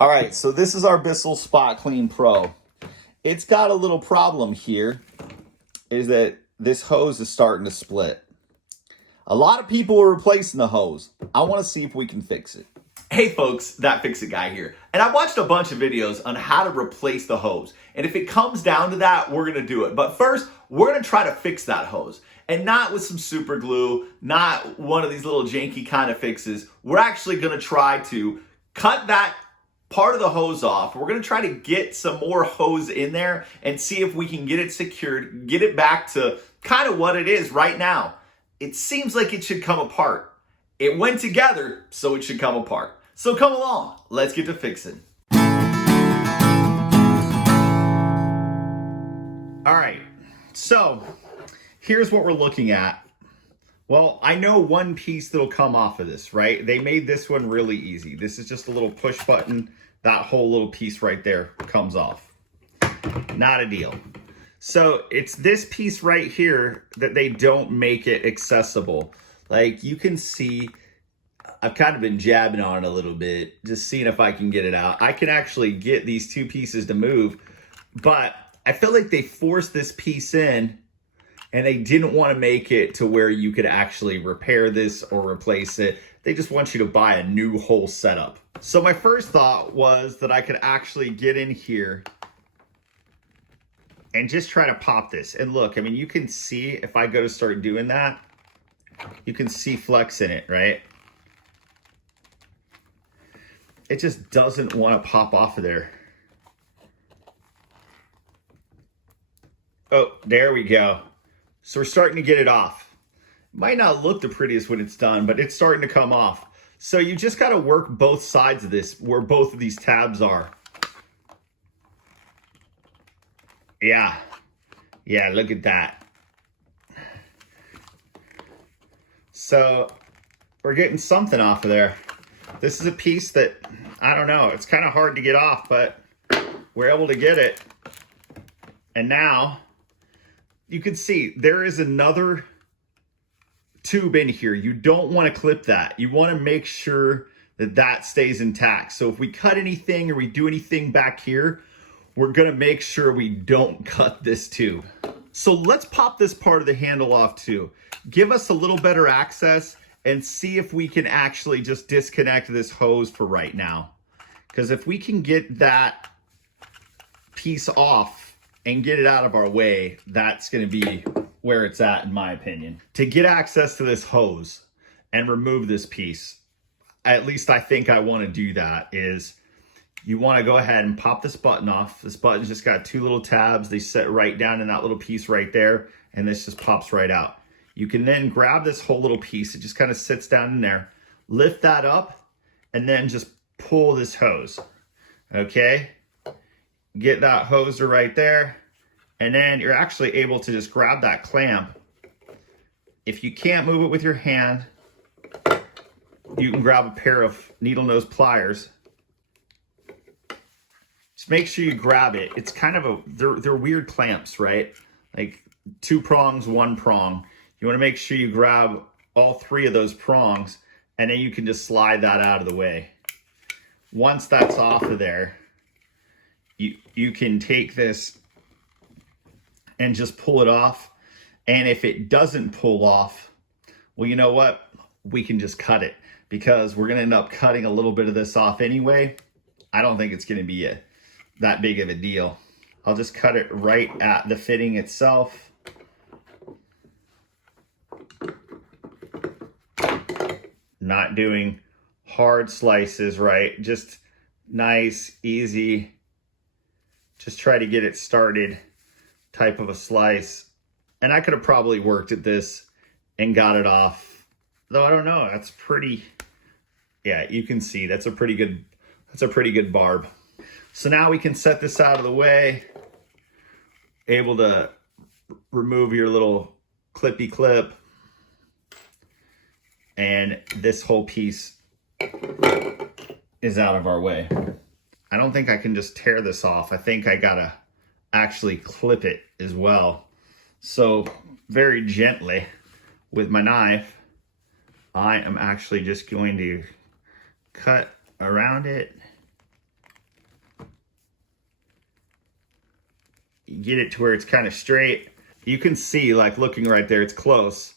All right, so this is our Bissell SpotClean Pro. It's got a little problem here, is that this hose is starting to split. A lot of people are replacing the hose. I want to see if we can fix it. Hey folks, That Fix It Guy here. And I watched a bunch of videos on how to replace the hose. And if it comes down to that, we're gonna do it. But first, we're gonna try to fix that hose. And not with some super glue, not one of these little janky kind of fixes. We're actually gonna try to cut that part of the hose off. We're gonna try to get some more hose in there and see if we can get it secured, get it back to kind of what it is right now. It seems like it should come apart. It went together, so it should come apart. So come along, let's get to fixing. All right, so here's what we're looking at. Well, I know one piece that'll come off of this, right? They made this one really easy. This is just a little push button. That whole little piece right there comes off. Not a deal. So it's this piece right here that they don't make it accessible. Like you can see, I've kind of been jabbing on it a little bit, just seeing if I can get it out. I can actually get these two pieces to move, but I feel like they forced this piece in and they didn't want to make it to where you could actually repair this or replace it. They just want you to buy a new whole setup. So my first thought was that I could actually get in here and just try to pop this. And look, I mean, you can see if I go to start doing that, you can see flex in it, right? It just doesn't want to pop off of there. Oh, there we go. So we're starting to get it off. Might not look the prettiest when it's done, but it's starting to come off. So you just got to work both sides of this where both of these tabs are. Yeah, look at that. So we're getting something off of there. This is a piece that, I don't know, it's kind of hard to get off, but we're able to get it. And now you can see there is another tube in here. You don't want to clip that. You want to make sure that that stays intact. So if we cut anything or we do anything back here, we're going to make sure we don't cut this tube. So let's pop this part of the handle off too. Give us a little better access and see if we can actually just disconnect this hose for right now. Because if we can get that piece off and get it out of our way, that's going to be where it's at, in my opinion. To get access to this hose and remove this piece, at least I think I want to do that, is you want to go ahead and pop this button off. This button's just got two little tabs. They sit right down in that little piece right there, and this just pops right out. You can then grab this whole little piece. It just kind of sits down in there. Lift that up, and then just pull this hose. Okay? Get that hoser right there, and then you're actually able to just grab that clamp. If you can't move it with your hand, you can grab a pair of needle nose pliers. Just make sure you grab it. It's kind of they're weird clamps, right? Like 2 prongs, 1 prong. You want to make sure you grab all 3 of those prongs, and then you can just slide that out of the way. Once that's off of there, you can take this and just pull it off. And if it doesn't pull off, well, you know what? We can just cut it, because we're going to end up cutting a little bit of this off anyway. I don't think it's going to be that big of a deal. I'll just cut it right at the fitting itself. Not doing hard slices, right? Just nice, easy. Just try to get it started type of a slice. And I could have probably worked at this and got it off. Though I don't know, that's pretty, yeah, you can see that's a pretty good barb. So now we can set this out of the way. Able to remove your little clippy clip. And this whole piece is out of our way. I don't think I can just tear this off. I think I gotta actually clip it as well. So very gently with my knife, I am actually just going to cut around it get it to where it's kind of straight. You can see, like looking right there, it's close,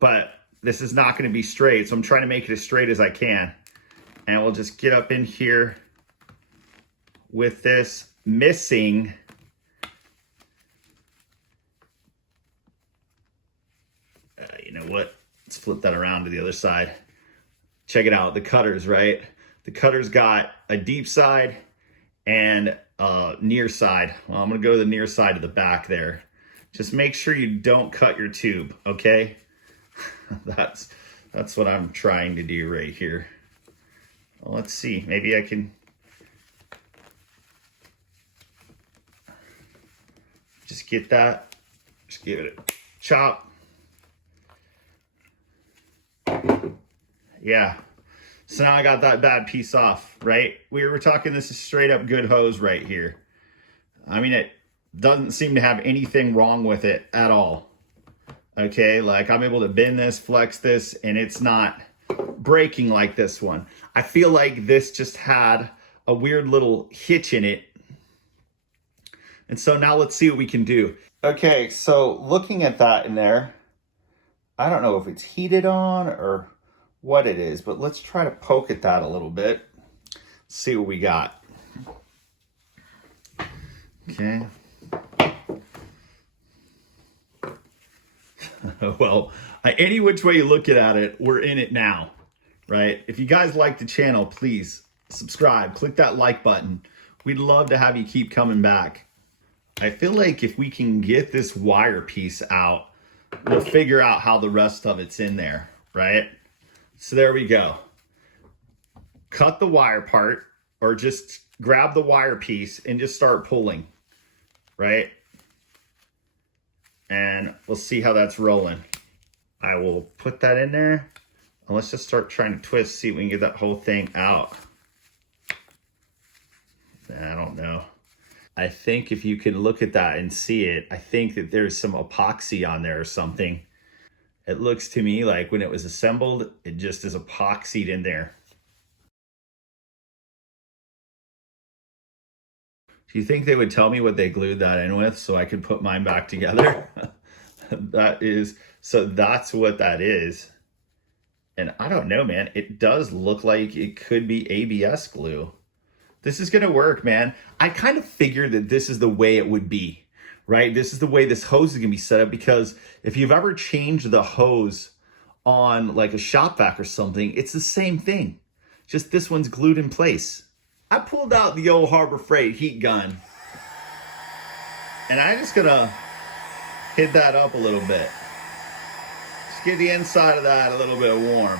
but this is not going to be straight. So I'm trying to make it as straight as I can. And we'll just get up in here with this missing you know what? Let's flip that around to the other side. Check it out, the cutters, right? The cutter's got a deep side and a near side. Well, I'm gonna go to the near side of the back there. Just make sure you don't cut your tube, okay? That's what I'm trying to do right here. Well, let's see, maybe I can just get that, just give it a chop. Yeah, so now I got that bad piece off, right? We were talking, this is straight up good hose right here. I mean, it doesn't seem to have anything wrong with it at all. Okay, like I'm able to bend this, flex this, and it's not breaking like this one. I feel like this just had a weird little hitch in it. And so now let's see what we can do. Okay, so looking at that in there, I don't know if it's heated on or what it is, but let's try to poke at that a little bit. See what we got. Okay. Well, any which way you look at it, we're in it now, right? If you guys like the channel, please subscribe, click that like button. We'd love to have you keep coming back. I feel like if we can get this wire piece out, we'll figure out how the rest of it's in there, right? So there we go. Cut the wire part, or just grab the wire piece and just start pulling, right? And we'll see how that's rolling. I will put that in there, and let's just start trying to twist, see if we can get that whole thing out. I don't know. I think if you can look at that and see it, I think that there's some epoxy on there or something. It looks to me like when it was assembled, it just is epoxied in there. Do you think they would tell me what they glued that in with so I could put mine back together? So that's what that is. And I don't know, man, it does look like it could be ABS glue. This is gonna work, man. I kind of figured that this is the way it would be, right? This is the way this hose is gonna be set up, because if you've ever changed the hose on like a shop vac or something, it's the same thing. Just this one's glued in place. I pulled out the old Harbor Freight heat gun, and I'm just gonna hit that up a little bit. Just get the inside of that a little bit warm.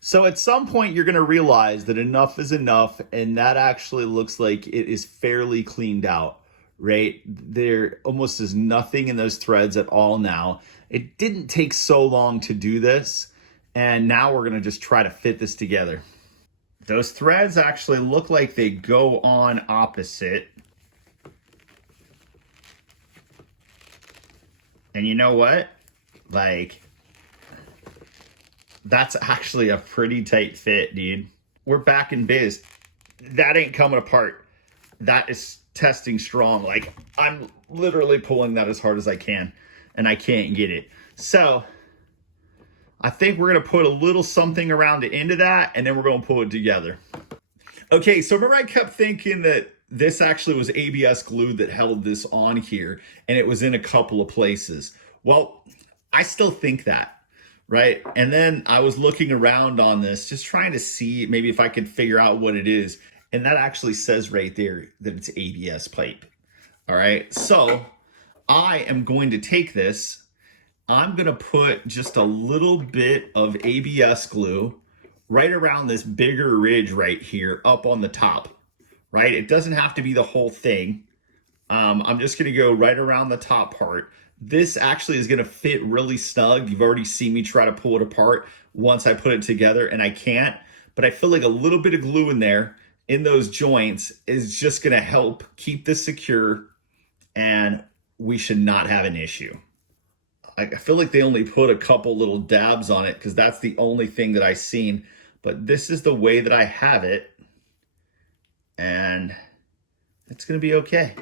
So at some point you're gonna realize that enough is enough, and that actually looks like it is fairly cleaned out, right? There almost is nothing in those threads at all now. It didn't take so long to do this, and now we're gonna just try to fit this together. Those threads actually look like they go on opposite. And you know what? Like, that's actually a pretty tight fit, dude. We're back in biz. That ain't coming apart. That is testing strong. Like, I'm literally pulling that as hard as I can, and I can't get it. So I think we're gonna put a little something around the end of that, and then we're gonna pull it together. Okay, so remember I kept thinking that this actually was ABS glue that held this on here, and it was in a couple of places. Well, I still think that, right? And then I was looking around on this, just trying to see maybe if I could figure out what it is. And that actually says right there that it's ABS pipe. All right, so I am going to take this. I'm gonna put just a little bit of ABS glue right around this bigger ridge right here up on the top, right? It doesn't have to be the whole thing. I'm just gonna go right around the top part. This actually is gonna fit really snug. You've already seen me try to pull it apart once I put it together, and I can't, but I feel like a little bit of glue in there in those joints is just gonna help keep this secure, and we should not have an issue. I feel like they only put a couple little dabs on it because that's the only thing that I've seen, but this is the way that I have it. And it's gonna be okay.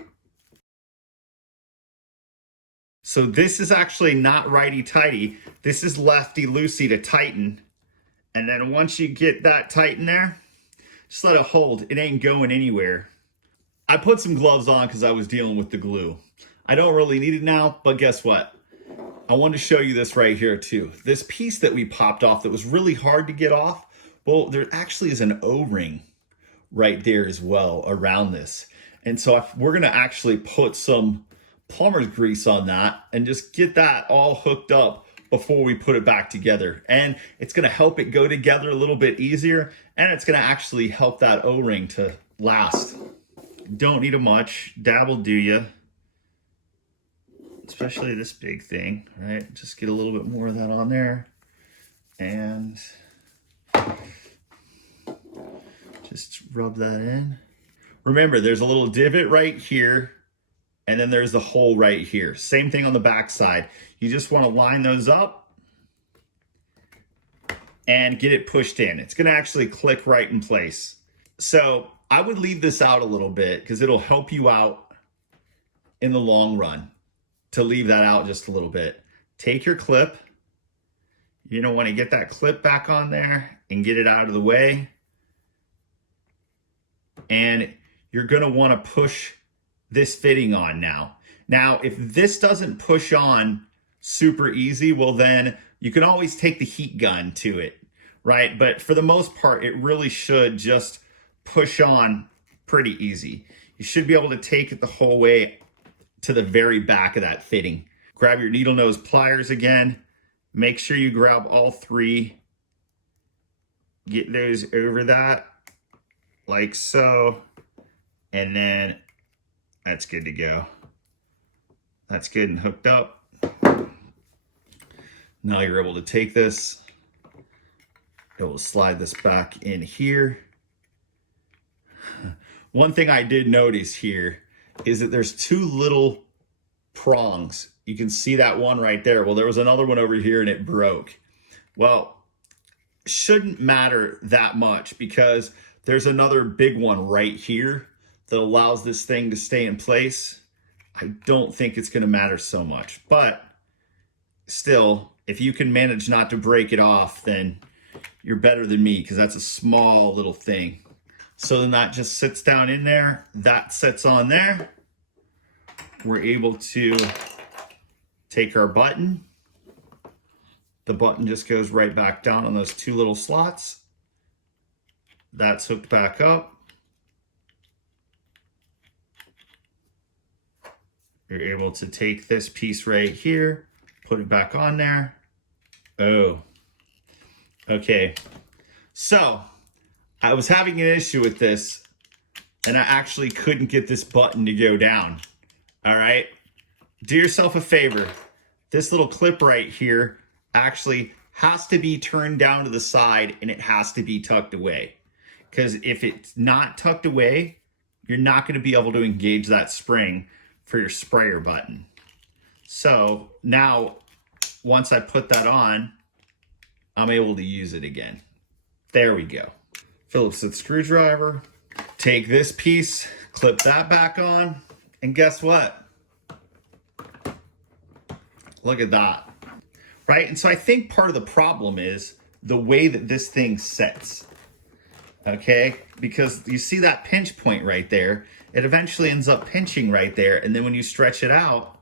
So this is actually not righty-tighty. This is lefty-loosey to tighten. And then once you get that tight in there, just let it hold. It ain't going anywhere. I put some gloves on because I was dealing with the glue. I don't really need it now, but guess what? I wanted to show you this right here too. This piece that we popped off that was really hard to get off, well, there actually is an O-ring right there as well around this. And so we're gonna actually put some plumber's grease on that and just get that all hooked up before we put it back together. And it's gonna help it go together a little bit easier, and it's gonna actually help that O-ring to last. Don't need a much, dab will do ya. Especially this big thing, right? Just get a little bit more of that on there. And just rub that in. Remember, there's a little divot right here, and then there's the hole right here. Same thing on the back side. You just want to line those up and get it pushed in. It's going to actually click right in place. So I would leave this out a little bit because it'll help you out in the long run to leave that out just a little bit. Take your clip. You don't want to get that clip back on there and get it out of the way. And you're going to want to push this fitting on now. Now, if this doesn't push on super easy, well then you can always take the heat gun to it, right? But for the most part, it really should just push on pretty easy. You should be able to take it the whole way to the very back of that fitting. Grab your needle nose pliers again. Make sure you grab all three. Get those over that like so. And then that's good to go. That's good and hooked up. Now you're able to take this. It will slide this back in here. One thing I did notice here is that there's two little prongs. You can see that one right there. Well, there was another one over here and it broke. Well, shouldn't matter that much because there's another big one right here that allows this thing to stay in place. I don't think it's going to matter so much, but still, if you can manage not to break it off, then you're better than me because that's a small little thing. So then that just sits down in there, that sits on there. We're able to take our button. The button just goes right back down on those two little slots. That's hooked back up. You're able to take this piece right here, put it back on there. Oh, okay. So I was having an issue with this and I actually couldn't get this button to go down. All right. Do yourself a favor. This little clip right here actually has to be turned down to the side and it has to be tucked away. Because if it's not tucked away, you're not going to be able to engage that spring for your sprayer button. So now, once I put that on, I'm able to use it again. There we go. Phillips head screwdriver. Take this piece, clip that back on, and guess what? Look at that, right? And so I think part of the problem is the way that this thing sets, okay? Because you see that pinch point right there, it eventually ends up pinching right there, and then when you stretch it out,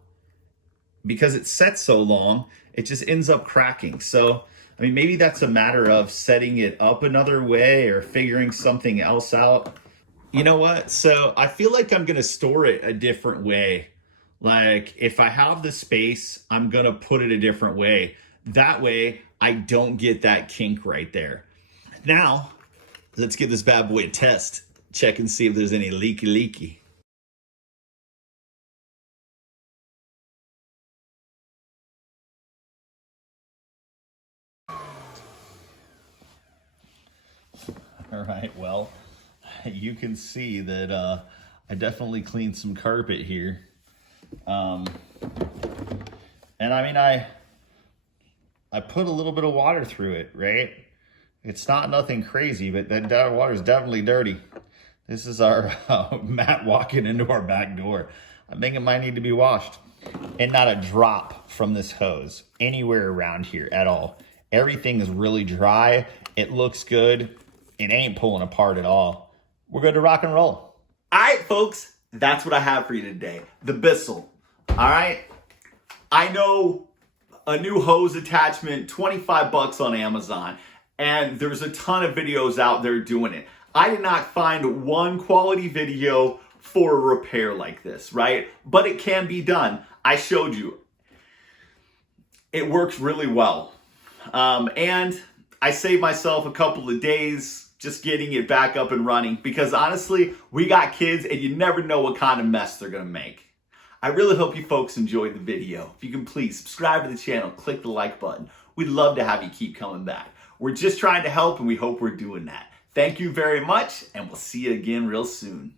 because it sets so long, it just ends up cracking. So, I mean, maybe that's a matter of setting it up another way or figuring something else out. You know what? So I feel like I'm gonna store it a different way. Like if I have the space, I'm gonna put it a different way. That way I don't get that kink right there. Now, let's give this bad boy a test. Check and see if there's any leaky. All right, well, you can see that I definitely cleaned some carpet here. And I mean, I put a little bit of water through it, right? It's not nothing crazy, but that water is definitely dirty. This is our mat walking into our back door. I think it might need to be washed. And not a drop from this hose anywhere around here at all. Everything is really dry. It looks good. It ain't pulling apart at all. We're good to rock and roll. All right, folks, that's what I have for you today. The Bissell. All right. I know a new hose attachment, 25 bucks on Amazon, and there's a ton of videos out there doing it. I did not find one quality video for a repair like this, right? But it can be done. I showed you. It works really well. And I saved myself a couple of days just getting it back up and running because honestly, we got kids and you never know what kind of mess they're gonna make. I really hope you folks enjoyed the video. If you can please subscribe to the channel, click the like button. We'd love to have you keep coming back. We're just trying to help and we hope we're doing that. Thank you very much and we'll see you again real soon.